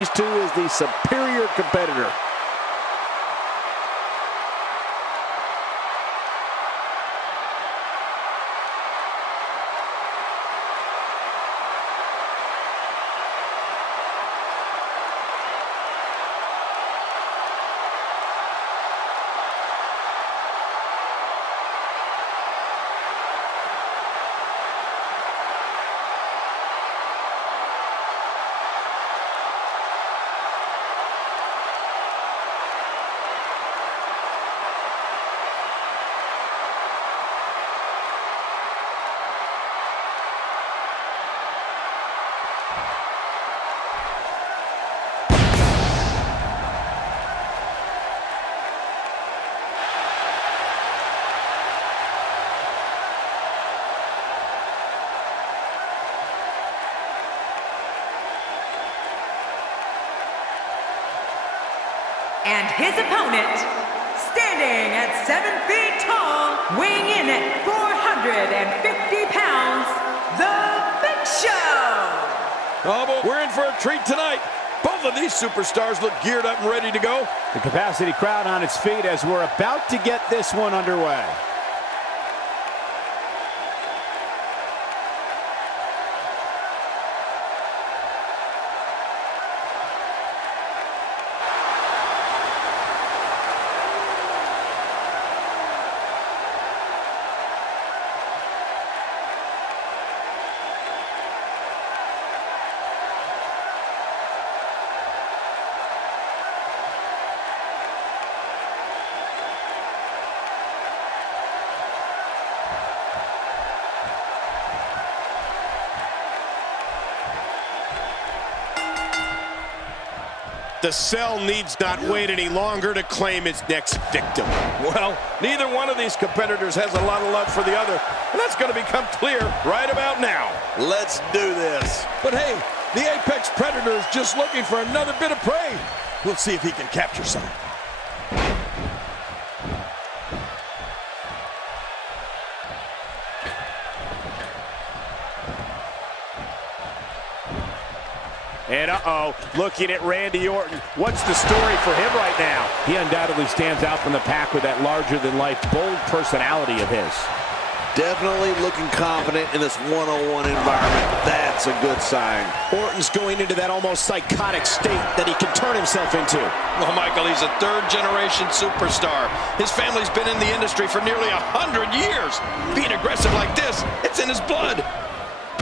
These two is the superior competitor. And his opponent, standing at 7 feet tall, weighing in at 450 pounds, The Big Show! Oh, but we're in for a treat tonight. Both of these superstars look geared up and ready to go. The capacity crowd on its feet as we're about to get this one underway. The cell needs not wait any longer to claim its next victim. Well, neither one of these competitors has a lot of love for the other, and that's going to become clear right about now. Let's do this. But hey, the Apex Predator is just looking for another bit of prey. We'll see if he can capture some. And looking at Randy Orton. What's the story for him right now? He undoubtedly stands out from the pack with that larger-than-life, bold personality of his. Definitely looking confident in this one-on-one environment. That's a good sign. Orton's going into that almost psychotic state that he can turn himself into. Well, Michael, he's a third-generation superstar. His family's been in the industry for nearly 100 years. Being aggressive like this, it's in his blood.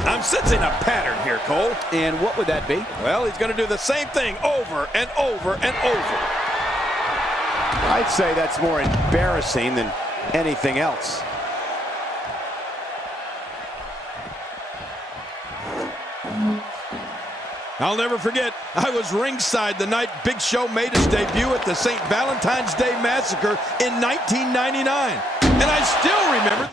I'm sensing a pattern here, Cole. And what would that be? Well, he's going to do the same thing over and over and over. I'd say that's more embarrassing than anything else. I'll never forget, I was ringside the night Big Show made his debut at the St. Valentine's Day Massacre in 1999. And I still remember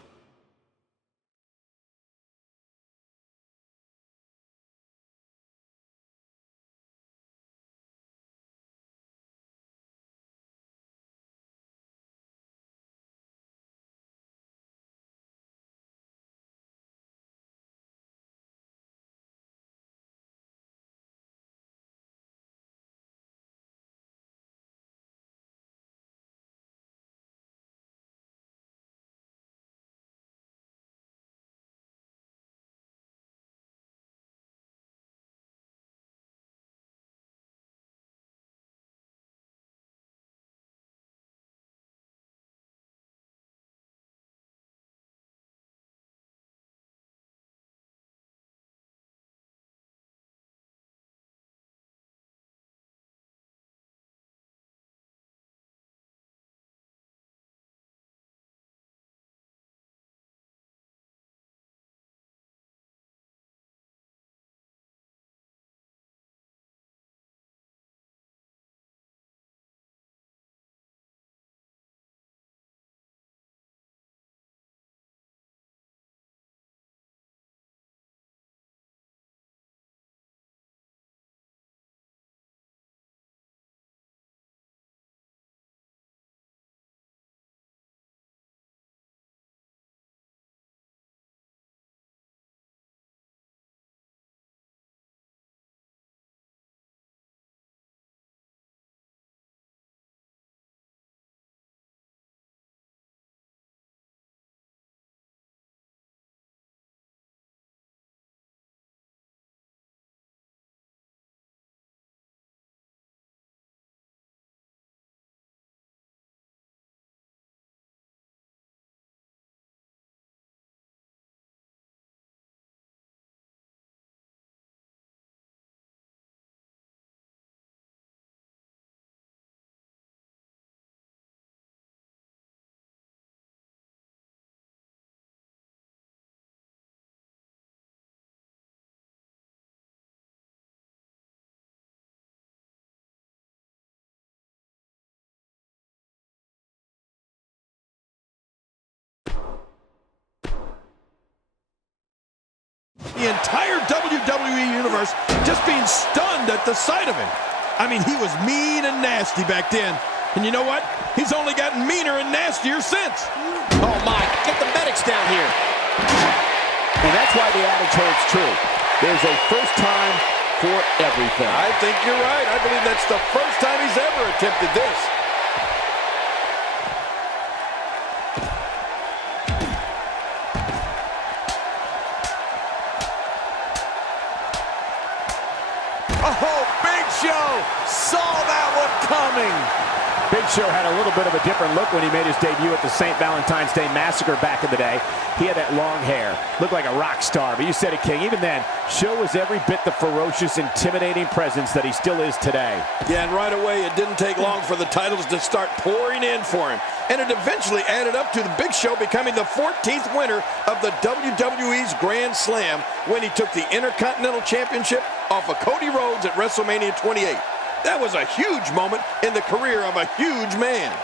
the entire WWE Universe just being stunned at the sight of him. I mean, he was mean and nasty back then. And you know what? He's only gotten meaner and nastier since. Oh, my. Get the medics down here. And that's why the adage holds true. There's a first time for everything. I think you're right. I believe that's the first time he's ever attempted this. Oh, Big Show saw that one coming. Big Show had a little bit of a different look when he made his debut at the St. Valentine's Day Massacre back in the day. He had that long hair, looked like a rock star, but you said it, King. Even then, Show was every bit the ferocious, intimidating presence that he still is today. Yeah, and right away, it didn't take long for the titles to start pouring in for him. And it eventually added up to the Big Show becoming the 14th winner of the WWE's Grand Slam when he took the Intercontinental Championship off of Cody Rhodes at WrestleMania 28. That was a huge moment in the career of a huge man.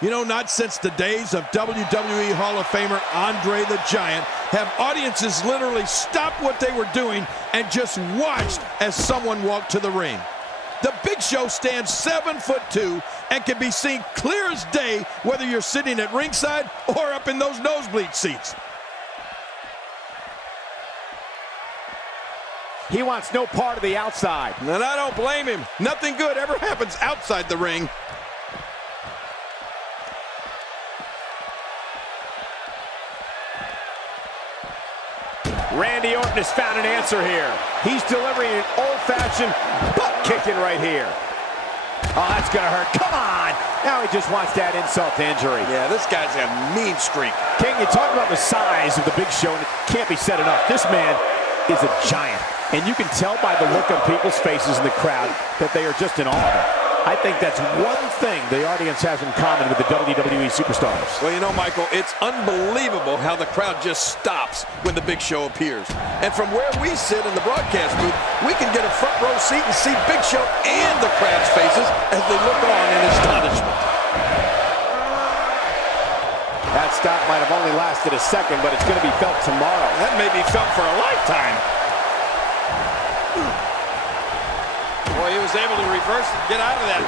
You know, not since the days of WWE Hall of Famer Andre the Giant have audiences literally stopped what they were doing and just watched as someone walked to the ring. The Big Show stands 7'2" and can be seen clear as day whether you're sitting at ringside or up in those nosebleed seats. He wants no part of the outside. And I don't blame him. Nothing good ever happens outside the ring. Randy Orton has found an answer here. He's delivering an old-fashioned butt-kicking right here. Oh, that's gonna hurt. Come on! Now he just wants to add insult to injury. Yeah, this guy's a mean streak. King, you talk about the size of the Big Show, and it can't be said enough. This man is a giant, and you can tell by the look on people's faces in the crowd that they are just in awe of him. I think that's one thing the audience has in common with the WWE superstars. Well, you know, Michael, it's unbelievable how the crowd just stops when the Big Show appears. And from where we sit in the broadcast booth, we can get a front row seat and see Big Show and the crowd's faces as they look on in astonishment. That stop might have only lasted a second, but it's going to be felt tomorrow. That may be felt for a lifetime. Boy, he was able to reverse and get out of that.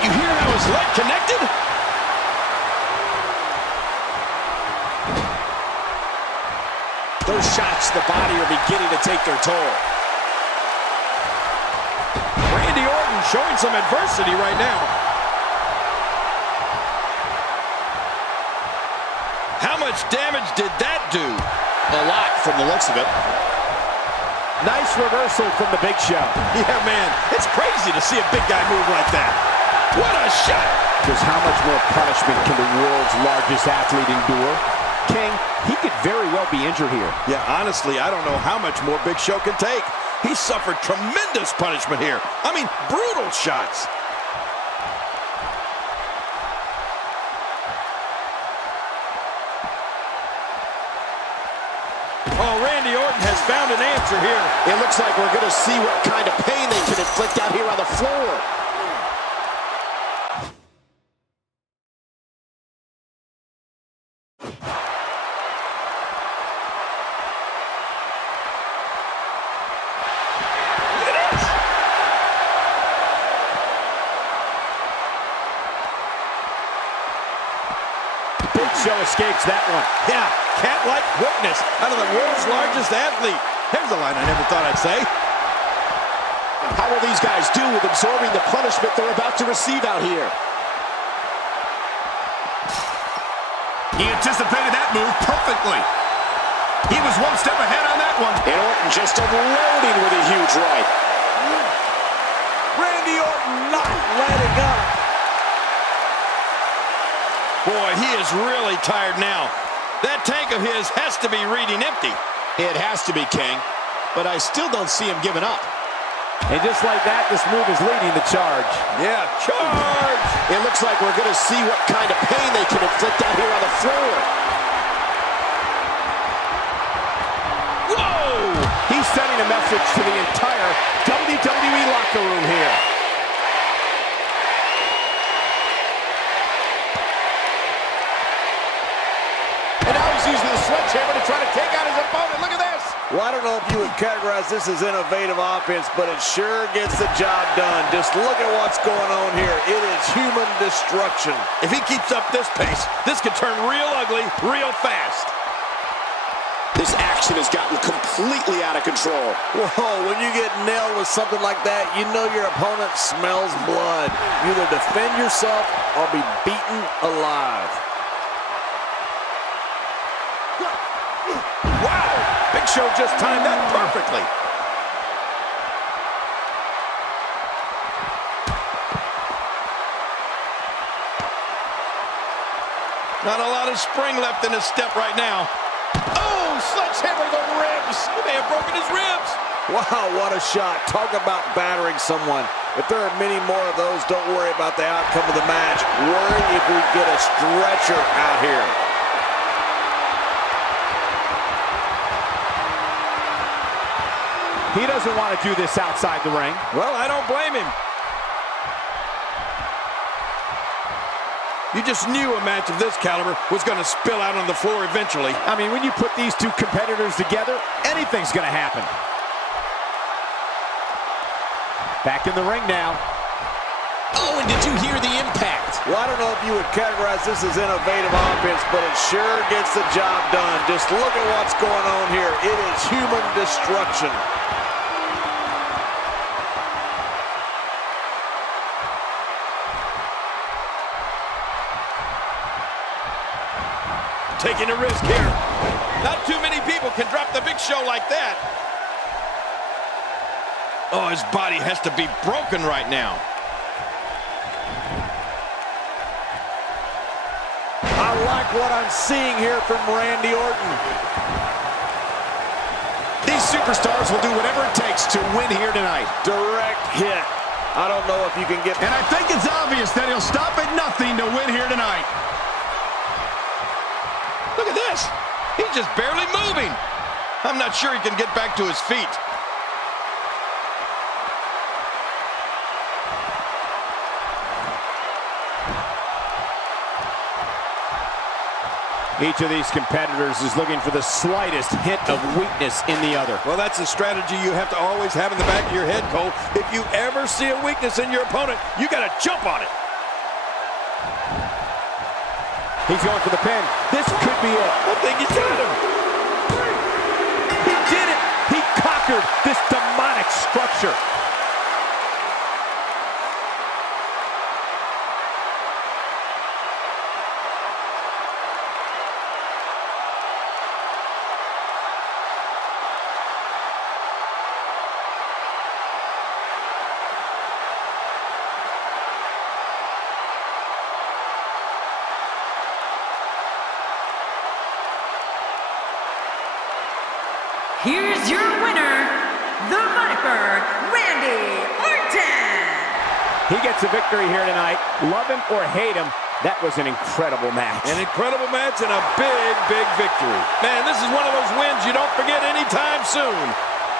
You hear how his leg connected? Those shots to the body are beginning to take their toll. Randy Orton showing some adversity right now. How much damage did that do? A lot from the looks of it. Nice reversal from the Big Show. Yeah, man, it's crazy to see a big guy move like that. What a shot! Because how much more punishment can the world's largest athlete endure? King, he could very well be injured here. Yeah, honestly, I don't know how much more Big Show can take. He suffered tremendous punishment here. I mean, brutal shots. Oh, Randy Orton has found an answer here. It looks like we're going to see what kind of pain they can inflict out here on the floor. Big Show escapes that one. Yeah, cat-like quickness out of the world's largest athlete. Here's a line I never thought I'd say. How will these guys do with absorbing the punishment they're about to receive out here? He anticipated that move perfectly. He was one step ahead on that one. And Orton just unloading with a huge right. Randy Orton not letting up. Boy, he is really tired now. That tank of his has to be reading empty. It has to be, King. But I still don't see him giving up. And just like that, this move is leading the charge. Yeah, charge! It looks like we're going to see what kind of pain they can inflict out here on the floor. Whoa! He's sending a message to the entire WWE locker room here. And now he's using the sledgehammer to try to take out his opponent. Look at this. Well, I don't know if you would categorize this as innovative offense, but it sure gets the job done. Just look at what's going on here. It is human destruction. If he keeps up this pace, this could turn real ugly real fast. This action has gotten completely out of control. Whoa, when you get nailed with something like that, you know your opponent smells blood. You either defend yourself or be beaten alive. Wow! Big Show just timed that perfectly. Not a lot of spring left in his step right now. Oh, sledgehammer to the ribs. He may have broken his ribs. Wow, what a shot. Talk about battering someone. If there are many more of those, don't worry about the outcome of the match. Worry if we get a stretcher out here. He doesn't want to do this outside the ring. Well, I don't blame him. You just knew a match of this caliber was going to spill out on the floor eventually. I mean, when you put these two competitors together, anything's going to happen. Back in the ring now. Oh, and did you hear the impact? Well, I don't know if you would categorize this as innovative offense, but it sure gets the job done. Just look at what's going on here. It is human destruction. Taking a risk here. Not too many people can drop the Big Show like that. Oh, his body has to be broken right now. I like what I'm seeing here from Randy Orton. These superstars will do whatever it takes to win here tonight. Direct hit. I don't know if you can get... And I think it's obvious that he'll stop at nothing to win here tonight. Look at this. He's just barely moving. I'm not sure he can get back to his feet. Each of these competitors is looking for the slightest hint of weakness in the other. Well, that's a strategy you have to always have in the back of your head, Cole. If you ever see a weakness in your opponent, you got to jump on it. He's going for the pin. This could be it. I think he's got him. He did it. He conquered this demonic structure. Here's your winner, the Viper, Randy Orton. He gets a victory here tonight. Love him or hate him, that was an incredible match. An incredible match and a big, big victory. Man, this is one of those wins you don't forget anytime soon.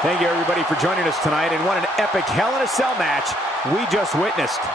Thank you, everybody, for joining us tonight. And what an epic Hell in a Cell match we just witnessed.